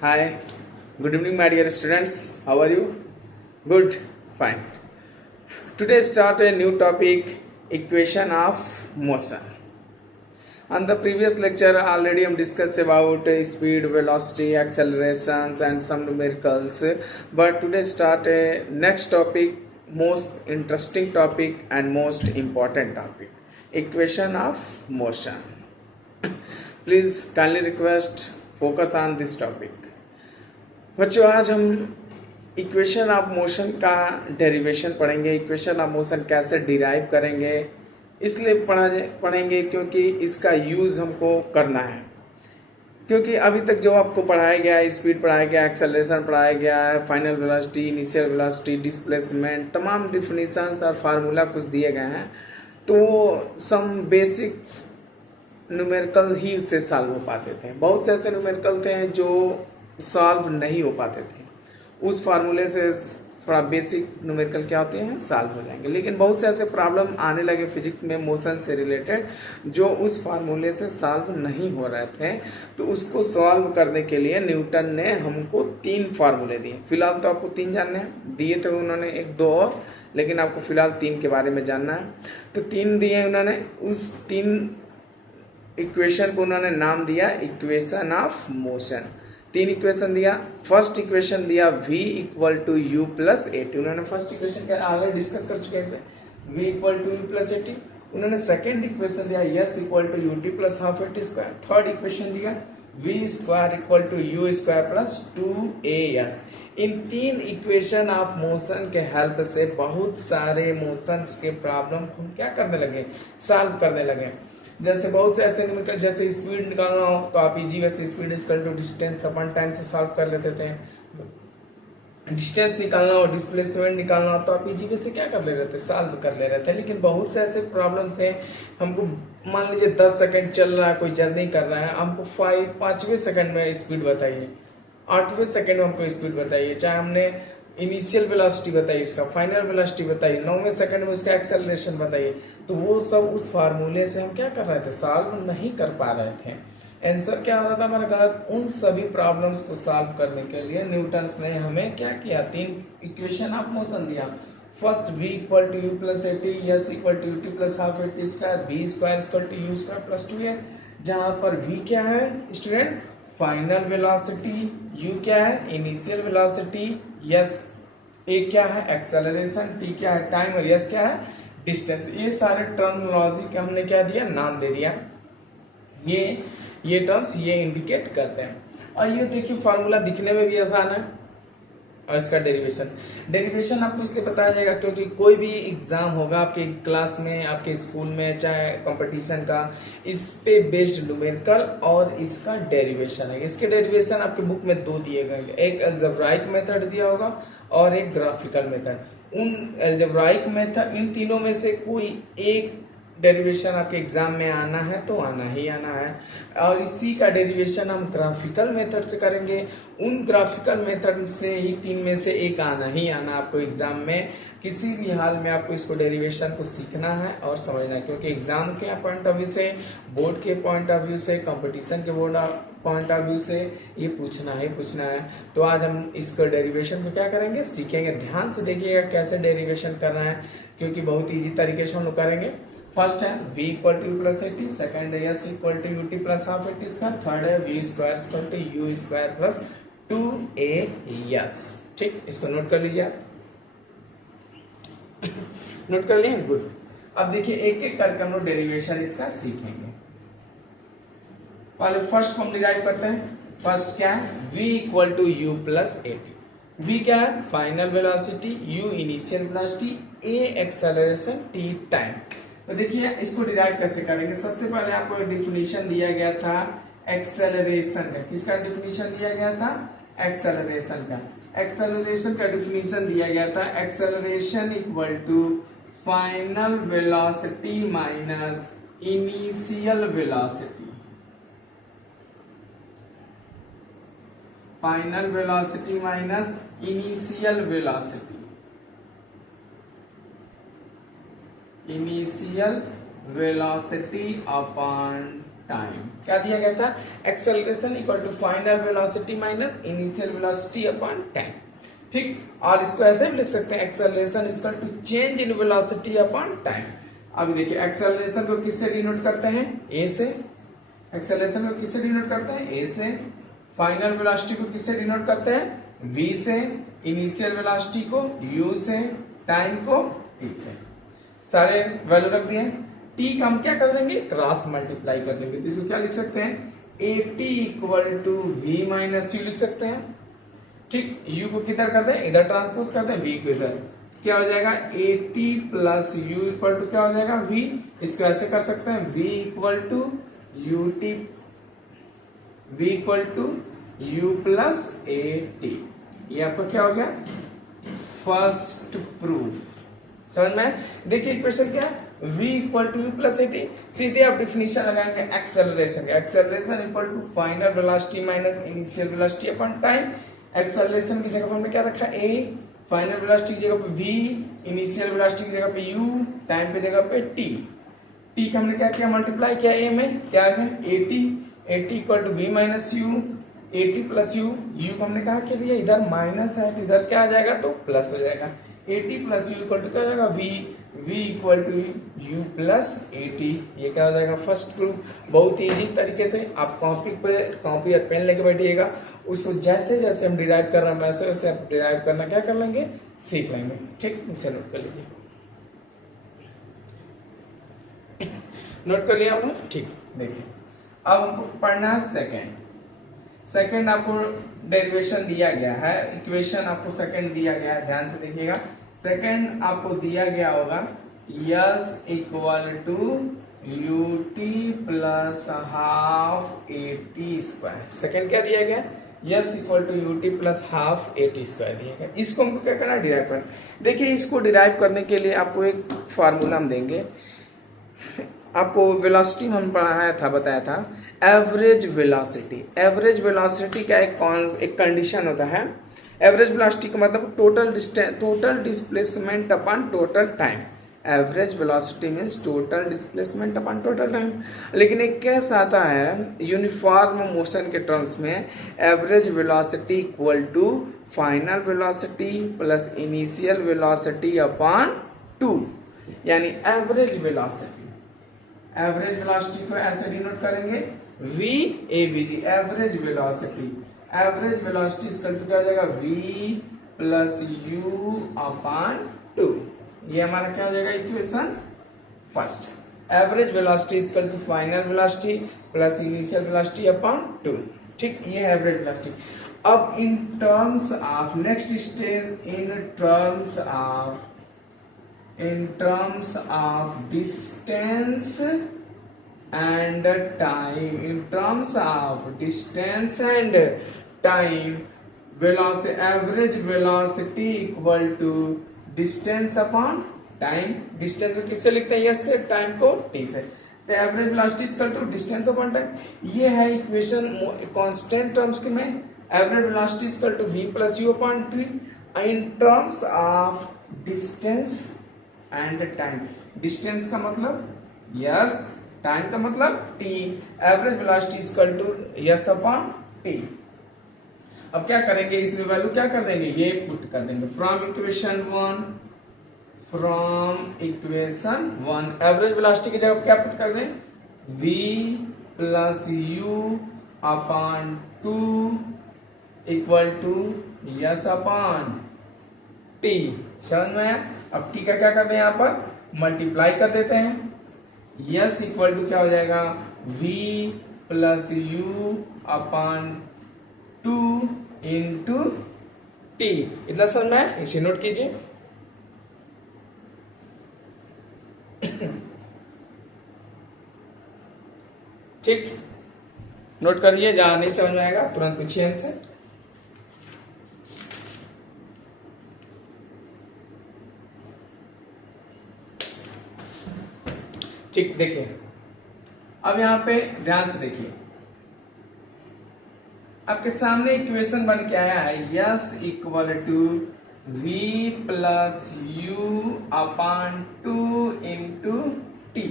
Hi, good evening, my dear students. How are you? Good, fine. Today start a new topic, equation of motion. On the previous lecture, already I discussed about speed, velocity, accelerations, and some numericals. But today start a next topic, most interesting topic and most important topic, equation of motion. Please kindly request focus on this topic. बच्चों आज हम equation of motion का derivation पढ़ेंगे। Equation of motion कैसे derive करेंगे इसलिए पढ़ेंगे क्योंकि इसका यूज़ हमको करना है। क्योंकि अभी तक जो आपको पढ़ाया गया है, स्पीड पढ़ाया गया है, एक्सेलरेशन पढ़ाया गया है, final velocity, initial velocity, displacement, तमाम डिफिनीशंस और फार्मूला कुछ दिए गए हैं, तो सम बेसिक न्यूमेरिकल ही उससे सॉल्व हो पाते थे। बहुत से ऐसे न्यूमेरिकल थे जो सॉल्व नहीं हो पाते थे, उस फार्मूले से थोड़ा बेसिक न्यूमेरिकल क्या होते हैं सॉल्व हो जाएंगे। लेकिन बहुत से ऐसे प्रॉब्लम आने लगे फिजिक्स में मोशन से रिलेटेड जो उस फार्मूले से सॉल्व नहीं हो रहे थे, तो उसको सॉल्व करने के लिए न्यूटन ने हमको 3 फार्मूले दिए। फिलहाल तो आपको 3 जानने हैं, दिए थे उन्होंने 1-2 और, लेकिन आपको फिलहाल 3 के बारे में जानना है। तो 3 दिए उन्होंने, उस 3 इक्वेशन को उन्होंने नाम दिया इक्वेशन ऑफ मोशन। 3 इक्वेशन दिया। फर्स्ट इक्वेशन दिया v equal to u plus a t. उन्होंने फर्स्ट इक्वेशन के आगे डिस्कस कर चुके हैं इसमें, v equal to u plus a t. उन्होंने सेकेंड इक्वेशन दिया s equal to u t plus half a t square. Third equation दिया v square equal to u square plus 2as। इन 3 इक्वेशन ऑफ मोशन के help से बहुत सारे motions के problem को हम क्या करने लगे, सॉल्व करने लगे। जैसे बहुत से ऐसे न्यूमेरिकल, जैसे स्पीड निकालना हो तो आप इजी वैसे speed equal to distance upon time से सॉल्व कर लेते थे। डिस्टेंस निकालना हो, डिस्प्लेसमेंट निकालना हो तो आप इजी वैसे क्या कर ले रहे थे, सॉल्व कर ले रहे थे। लेकिन बहुत से ऐसे प्रॉब्लम थे, हमको मान लीजिए 10 सेकंड चल रहा है, कोई जर्नी कर रहा है, हमको 5वें सेकंड में स्पीड बताइए, 8वें सेकंड में हमको स्पीड बताइए, चाहे हमने इनिशियल वेलोसिटी बताइए, उसका फाइनल वेलोसिटी बताइए, 9वें सेकंड में उसका एक्सेलरेशन बताइए, तो वो सब उस फार्मूले से हम क्या कर रहे थे, सॉल्व नहीं कर पा रहे थे। आंसर क्या हो रहा था हमारा गलत। उन सभी प्रॉब्लम्स को सॉल्व करने के लिए न्यूटन ने हमें क्या किया, 3 इक्वेशन ऑफ मोशन दिया। First v equal to u plus a t, s equal to u t plus half a t square, v square equal to u square plus 2a, जहां पर v क्या है student, final velocity, u क्या है initial velocity, s ए क्या है acceleration, t क्या है टाइम और s क्या है डिस्टेंस। ये सारे टर्मिनोलॉजी के हमने क्या दिया, नाम दे दिया। ये टर्म्स ये इंडिकेट करते हैं। और ये देखिए फार्मूला दिखने में भी आसान है, और इसका डेरिवेशन आपको इसलिए बताया जाएगा क्योंकि कोई भी एग्जाम होगा आपके क्लास में, आपके स्कूल में, चाहे कंपटीशन का, इस पे बेस्ड न्यूमेरिकल और इसका डेरिवेशन है। इसके डेरिवेशन आपके बुक में 2 दिए गए, एक अलजेब्राइक मेथड दिया होगा और एक ग्राफिकल मेथड। उन अलजेब्राइक मेथड, इन तीनों में से कोई एक डेरिवेशन आपके एग्जाम में आना है तो आना ही आना है, और इसी का डेरिवेशन हम ग्राफिकल मेथड से करेंगे। उन ग्राफिकल मेथड से ही 3 में से एक आना ही आना आपको एग्जाम में। किसी भी हाल में आपको इसको डेरिवेशन को सीखना है और समझना है, क्योंकि एग्जाम के पॉइंट ऑफ व्यू से, बोर्ड के पॉइंट ऑफ व्यू से, कंपटीशन के बोर्ड पॉइंट ऑफ व्यू से ये पूछना है। तो आज हम इसको डेरिवेशन को क्या करेंगे, सीखेंगे। ध्यान से देखिएगा कैसे डेरिवेशन करना है, क्योंकि बहुत ईजी तरीके से हम लोग करेंगे। फर्स्ट है v equal to u plus a t, second है s equal to u t plus half a t square, third है v square equal to u square plus 2as। ठीक, इसको नोट कर लीजिए आप। नोट कर लिए, गुड। अब देखिए एक एक करके हम लोग डेरिवेशन इसका सीखेंगे। पहले फर्स्ट फॉर्म डिराइव करते हैं। फर्स्ट क्या है, v equal to u plus a t. v क्या है final velocity, u initial velocity, a acceleration, t time. तो देखिए इसको डिराइव कैसे करेंगे। सबसे पहले आपको एक डिफिनीशन दिया गया था एक्सेलरेशन का। किसका डिफिनीशन दिया गया था, एक्सेलरेशन का। एक्सेलरेशन का डिफिनीशन दिया गया था, acceleration equal to final velocity minus initial velocity. Final velocity minus initial velocity, initial velocity upon time. क्या दिया गया था? Acceleration equal to final velocity minus initial velocity upon time. ठीक, और इसको ऐसे भी लिख सकते हैं, acceleration equal to change in velocity upon time. अब देखिए एक्सेलरेशन को किससे डिनोट करते हैं? ए से। एक्सेलरेशन को किससे डिनोट करते हैं? ए से। फाइनल वेलोसिटी को किससे डिनोट करते हैं? v से। इनिशियल वेलोसिटी को u से। टाइम को t से। सारे वैल्यू रख दिए। t का हम क्या कर देंगे? क्रॉस मल्टीप्लाई कर देंगे, तो इसको क्या लिख सकते हैं? at equal to v minus u लिख सकते हैं। ठीक, u को किधर कर दें? इधर ट्रांसपोज कर दें, v को इधर। क्या हो जाएगा? at plus u equal to क्या हो जाएगा? v। इसको ऐसे कर सकते हैं, v equal to ut, v equal to u plus at। ये आपका क्या हो गया? First proof. समझ में? देखिए इक्वेशन क्या है? v equal to u plus at। सीधे आप डिफिनेशन लगाएंगे acceleration. Acceleration equal to final velocity minus initial velocity upon time. Acceleration की जगह पर हमने क्या रखा? a, फाइनल वेलोसिटी की जगह पे v, इनिशियल वेलोसिटी की जगह पे u, टाइम पे जगह पे t। t का हमने क्या किया? मल्टीप्लाई किया a में, क्या आ गया? at equal to v minus u, at plus u. u को हमने कहा दिया इधर माइनस है तो इधर क्या आ जाएगा? तो प्लस हो जाएगा। at plus u equal to क्या हो जाएगा? v equal to u plus at। ये क्या हो जाएगा? First proof. बहुत इजी तरीके से आप कॉपी और पेन लेके बैठिएगा, उसको जैसे जैसे हम डिराइव कर रहे हैं वैसे वैसे आप डिराइव करना क्या कर लेंगे? सीख लेंगे। ठीक, इसे नोट कर लीजिए। नोट कर लिया आपने? ठीक, देखिए अब हमको पढ़ना है सेकंड आपको डेरिवेशन दिया गया है, इक्वेशन आपको सेकंड दिया गया है, ध्यान से देखिएगा। सेकंड आपको दिया गया होगा s equal to ut plus half at square. Second क्या दिया गया? s equal to ut plus half at square दिया गया। इसको हमको क्या करना? डिराइव करना। देखिए इसको डिराइव करने के लिए आपको एक फार्मूला हम देंगे। आपको वेलोसिटी हम पढ़ाया था, बताया था, एवरेज वेलोसिटी। एवरेज वेलोसिटी का एक कंडीशन होता है। एवरेज वेलोसिटी का मतलब total displacement upon total time. Average velocity means total displacement upon total time. लेकिन एक केस आता है यूनिफॉर्म मोशन के टर्म्स में, average velocity equal to final velocity plus initial velocity upon 2, यानी एवरेज वेलोसिटी। एवरेज वेलोसिटी को ऐसे denote करेंगे VAVG, average velocity. Average velocity इसका क्या हो जाएगा? V plus U upon 2। ये हमारा क्या हो जाएगा? Equation first. Average velocity equal to final velocity plus initial velocity upon 2। ठीक, ये है एवरेज वेलोसिटी। अब in terms of next stage, in terms of distance and time, in terms of distance and time, velocity, average velocity equal to distance upon time। distance को किससे लिखते हैं? s से, time को t से। तो average velocity equal to distance upon time. ये है इक्वेशन कांस्टेंट टर्म्स के में। Average velocity equal to v plus u upon t in terms of distance and time. Distance का मतलब यस, टाइम का मतलब t। Average velocity equal to s upon t। अब क्या करेंगे? इसमें वैल्यू क्या कर देंगे? ये पुट कर देंगे फ्रॉम इक्वेशन 1 एवरेज वेलोसिटी की जगह क्या पुट कर दें? v plus u upon 2 equal to s upon t। समझ में आया? अब t का क्या कर दें? यहाँ पर मल्टीप्लाई कर देते हैं। यस इक्वल टू क्या हो जाएगा? v plus u upon 2 into t। इतना समझ में आया? इसे नोट कीजिए। ठीक, नोट करिए, जहां नहीं समझ में आएगा तुरंत पूछिए हमसे। ठीक, देखिए अब यहां पे ध्यान से देखिए, आपके सामने इक्वेशन बन के आया है s equal to v plus u upon 2 into t.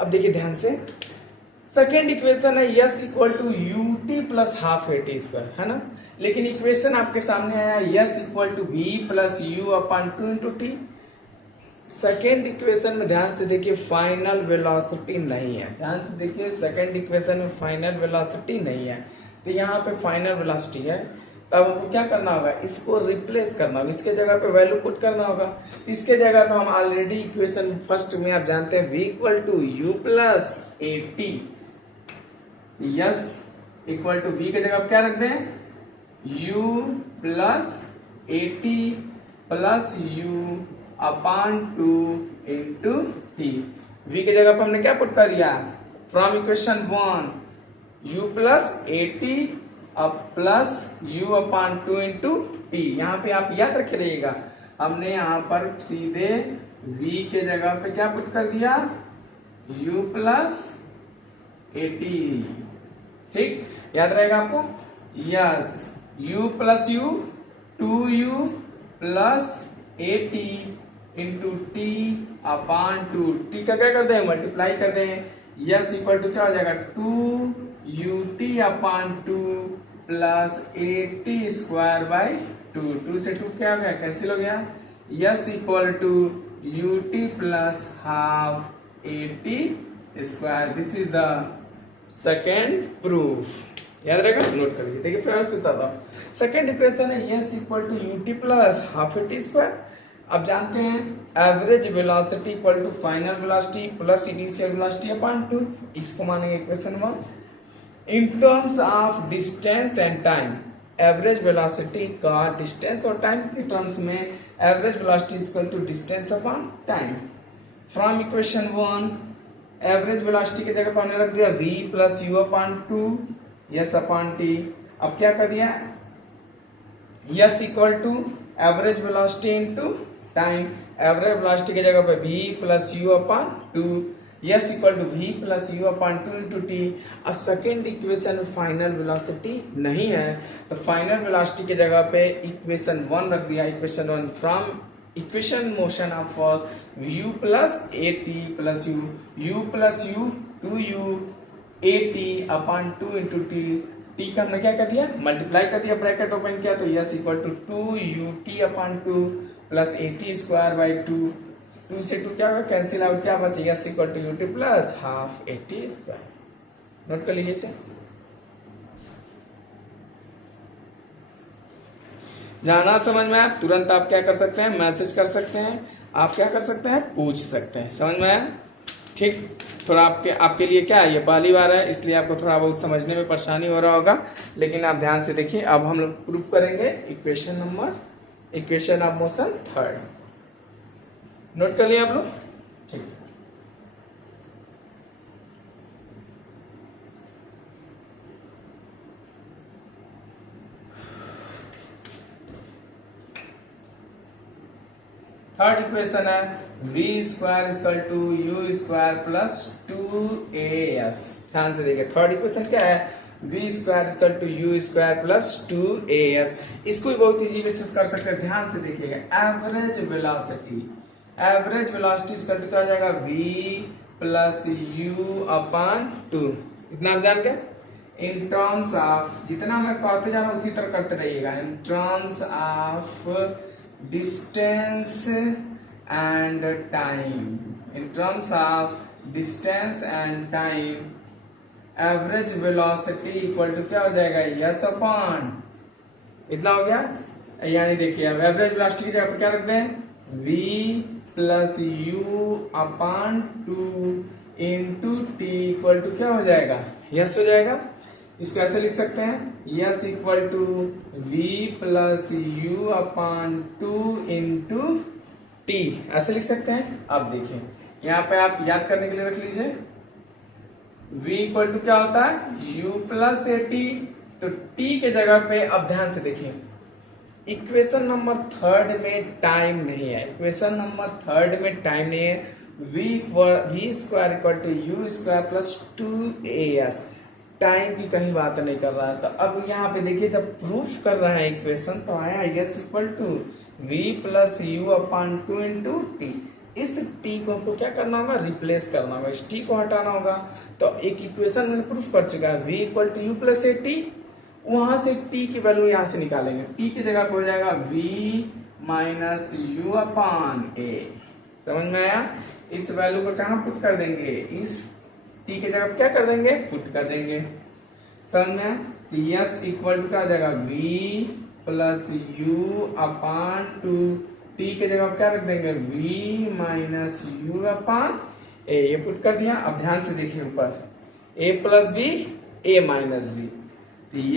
अब देखिए ध्यान से, सेकेंड इक्वेशन है s equal to u t plus half a t square, है ना। लेकिन इक्वेशन आपके सामने आया s equal to v plus u upon 2 into t. Second equation में ध्यान से देखिए फाइनल वेलोसिटी नहीं है, ध्यान से देखिए सेकेंड इक्वेशन में फाइनल वेलोसिटी नहीं है, तो यहाँ पे फाइनल वेलोसिटी है। तब हमको क्या करना होगा, इसको रिप्लेस करना होगा, इसके जगह पे वैल्यू पुट करना होगा। तो इसके जगह पे हम ऑलरेडी इक्वेशन फर्स्ट में आप जानते हैं v equal to u plus a t, s equal to v के जगह पे क्या रख दें, u plus a t plus u upon 2 into t. v के जगह पे हमने क्या पुट कर दिया, from equation 1 u plus a t अब plus u upon 2 into t. यहाँ पे आप याद रखे रहिएगा, हमने यहाँ पर सीधे v के जगह पे क्या पुट कर दिया, u प्लस ए टी। ठीक, याद रहेगा आपको, yes u plus you 2u plus a T into T upon 2, T का क्या कर दें, मल्टीप्लाई कर दें, यस इक्वल टू क्या हो जाएगा 2 ut upon 2 plus a t square by 2, 2 से 2 क्या हो गया, कैंसिल हो गया, s equal to u t plus half a t square. This is the second proof, याद रहेगा, नोट कर लीजिए। देखिए फ्रेंड्स बताता हूँ, सेकेंड इक्वेशन है s equal to u t plus half a t square. अब जानते हैं average velocity equal to final velocity plus initial velocity upon 2, इसको मानेंगे equation 1। In terms of distance and time, average velocity का distance और time के terms में average velocity equal to distance upon time. From equation 1 average velocity की जगह पर हमने रख दिया v plus u upon 2 s upon t. अब क्या कर दिया, s equal to average velocity into time, average velocity की जगह पे v plus u upon 2 s equal to v plus u upon 2 into t. अब सेकेंड इक्वेशन में final velocity नहीं है, तो फाइनल वेलोसिटी की जगह पे इक्वेशन 1 रख दिया, equation 1 from equation motion of u plus a t plus you plus you 2u A T upon 2 into T. T का हमने क्या कर दिया, मल्टीप्लाई कर दिया, ब्रैकेट ओपन किया, तो s equal to 2ut upon 2 plus a t square by 2, 2 से 2 क्या होगा, कैंसिल आउट, क्या बचे, s equal to u t plus half a t square. Note कर लीजिए इसे। जाना समझ में आया, तुरंत आप क्या कर सकते हैं, मैसेज कर सकते हैं, आप क्या कर सकते हैं, पूछ सकते हैं। समझ में आया, ठीक। थोड़ा आपके लिए क्या है, ये पहली बार है, इसलिए आपको थोड़ा बहुत समझने में परेशानी हो रहा होगा, लेकिन आप ध्यान से देखिए। अब हम लोग प्रूफ करेंगे equation of motion third. Note कर लिया आप लोग, ठीक। थर्ड इक्वेशन है v square equal to u square plus 2as। ध्यान से देखिए, थर्ड इक्वेशन क्या है, v square equal to u square plus 2as। इसको भी बहुत इजी डिस्कस कर सकते हैं, ध्यान से देखिएगा। एवरेज वेलोसिटी इक्वल टू क्या हो जाएगा, v प्लस यू अपॉन 2। इतना आप जान गए, इन टर्म्स ऑफ, जितना मैं करते जा रहा हूँ उसी तरह करते रहिएगा, इन terms of distance and time, in terms of distance and time average velocity equal to क्या हो जाएगा, यस अपॉन, इतना हो गया। यानी देखिए अब एवरेज वेलोसिटी की जगह पर क्या रख दें, v plus u upon 2 into t equal to क्या हो जाएगा, यस हो जाएगा। इसको ऐसे लिख सकते हैं, s equal to v plus u upon 2 into t, ऐसे लिख सकते हैं। अब देखिए यहाँ पे आप याद करने के लिए रख लीजिए, v इक्वल टू क्या होता है, u प्लस ए टी, तो t के जगह पे अब ध्यान से देखिए, इक्वेशन नंबर थर्ड में टाइम नहीं है, इक्वेशन नंबर थर्ड में टाइम नहीं है। v square equal to u square plus 2as, time की कहीं बात नहीं कर रहा है। तो अब यहाँ पे देखिए, जब प्रूफ कर रहा है इक्वेशन, तो आया s equal to v plus u upon 2 into t. इस टी को हमको क्या करना होगा, रिप्लेस करना होगा, इस टी को हटाना होगा। तो एक इक्वेशन मैंने प्रूफ कर चुका है, v equal to u plus a t. वहां से टी की वैल्यू यहाँ से निकालेंगे, टी की जगह हो जाएगा v माइनस यू अपान ए। समझ में आया? इस वैल्यू को कहाँ पुट कर देंगे, इस टी की जगह क्या कर देंगे, पुट कर देंगे। समझ में? यस इक्वल टू क्या हो जाएगा, v plus you upon two, T के जगह क्या रख देंगे, v माइनस यू अपान ए। ये पुट कर दिया। अब ध्यान से देखिए ऊपर, a plus b, a minus b.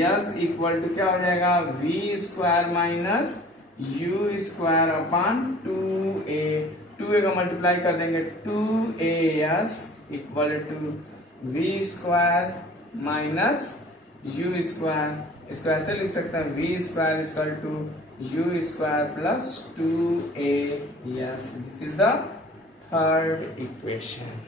S equal to क्या हो जाएगा, v square minus u square upon 2a। 2a का मल्टीप्लाई कर देंगे, 2as equal to v square minus u square. इसको ऐसे लिख सकते हैं, v square equal to u square plus 2a। Yes, this is the third equation.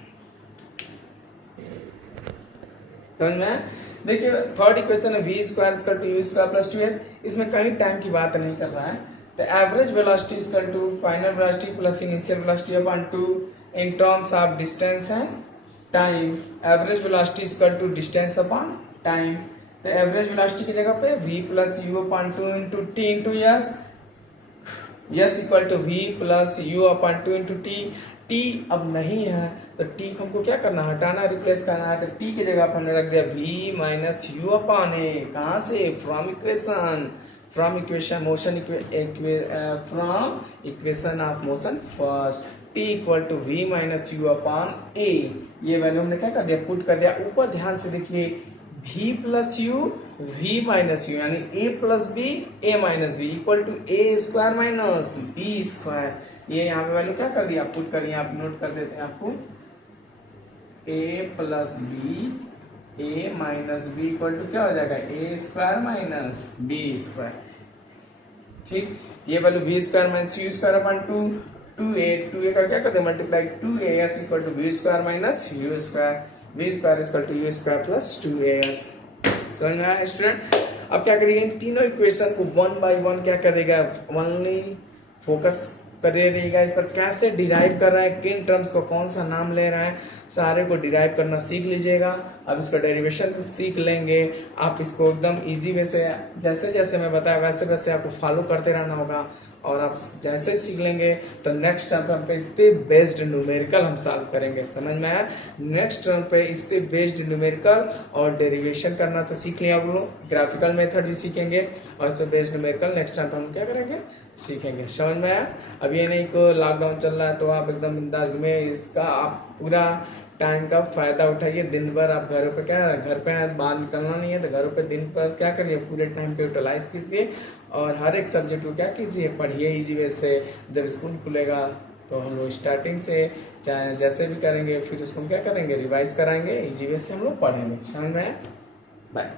समझ में? देखिए थर्ड इक्वेशन है v square equal to u square plus 2s। इसमें कहीं टाइम की बात नहीं कर रहा है। The average velocity is equal to final velocity plus initial velocity upon 2 in terms of distance and time. Average velocity is equal to distance upon time. The average velocity की जगह पे v plus u upon 2 into t into s, s equal to v plus u upon 2 into t। t अब नहीं है तो t को हमको क्या करना है, हटाना, रिप्लेस करना है। तो t की जगह पर हमने रख दिया v minus u upon a. कहाँ से? From equation, from equation motion from equation of motion first। t equal to v minus u upon a। ये वैल्यू हमने क्या कर दिया, पुट कर दिया। ऊपर ध्यान से देखिए, v plus u, v minus u, यानी a plus b, a minus b equal to a square minus b square. ये यहाँ पे वैल्यू क्या कर दिया, पुट कर दिया। आप नोट कर देते हैं आपको, a plus b, a minus b equal to क्या हो जाएगा, a square minus b square. ठीक, ये value b square minus u square upon 2a का क्या करते हैं, multiply 2as equal to b square minus u square, b square equal to u square plus 2as। समझ में आया स्टूडेंट? अब क्या करेगा, इन तीनों इक्वेशन को वन बाय वन क्या करेगा, ओनली फोकस करे रहिएगा इस पर, कैसे डिराइव कर रहा है, किन टर्म्स को कौन सा नाम ले रहा है, सारे को डिराइव करना सीख लीजिएगा। अब इसका डेरिवेशन भी सीख लेंगे। आप इसको एकदम इजी वे से, जैसे जैसे मैं बताया वैसे वैसे आपको फॉलो करते रहना होगा। और आप जैसे सीख लेंगे तो नेक्स्ट टर्म पे हम पे इस पे बेस्ड न्यूमेरिकल हम सॉल्व करेंगे। समझ में आया? नेक्स्ट टर्म पे इस पे बेस्ड न्यूमेरिकल और डेरिवेशन करना तो सीख लिया आप लोग, ग्राफिकल मेथड भी सीखेंगे और इस पे बेस्ड न्यूमेरिकल नेक्स्ट टर्म पे हम क्या करेंगे, सीखेंगे। समझ में आया? अब ये नहीं को लॉकडाउन चल रहा है तो आप एकदम बिंदास में इसका आप पूरा टाइम का फायदा उठाइए। दिन भर आप घरों पे क्या, घर पे बाहर निकलना नहीं है तो घरों पे दिन पर क्या करिए, पूरे टाइम पे यूटिलाइज कीजिए और हर एक सब्जेक्ट को क्या कीजिए, पढ़िए इजी वे से। जब स्कूल खुलेगा तो हम लोग स्टार्टिंग से चाहे जैसे भी करेंगे, फिर उसको हम क्या करेंगे, रिवाइज कराएंगे, इजी वे से हम लोग पढ़ेंगे। समझ में आया? बाय।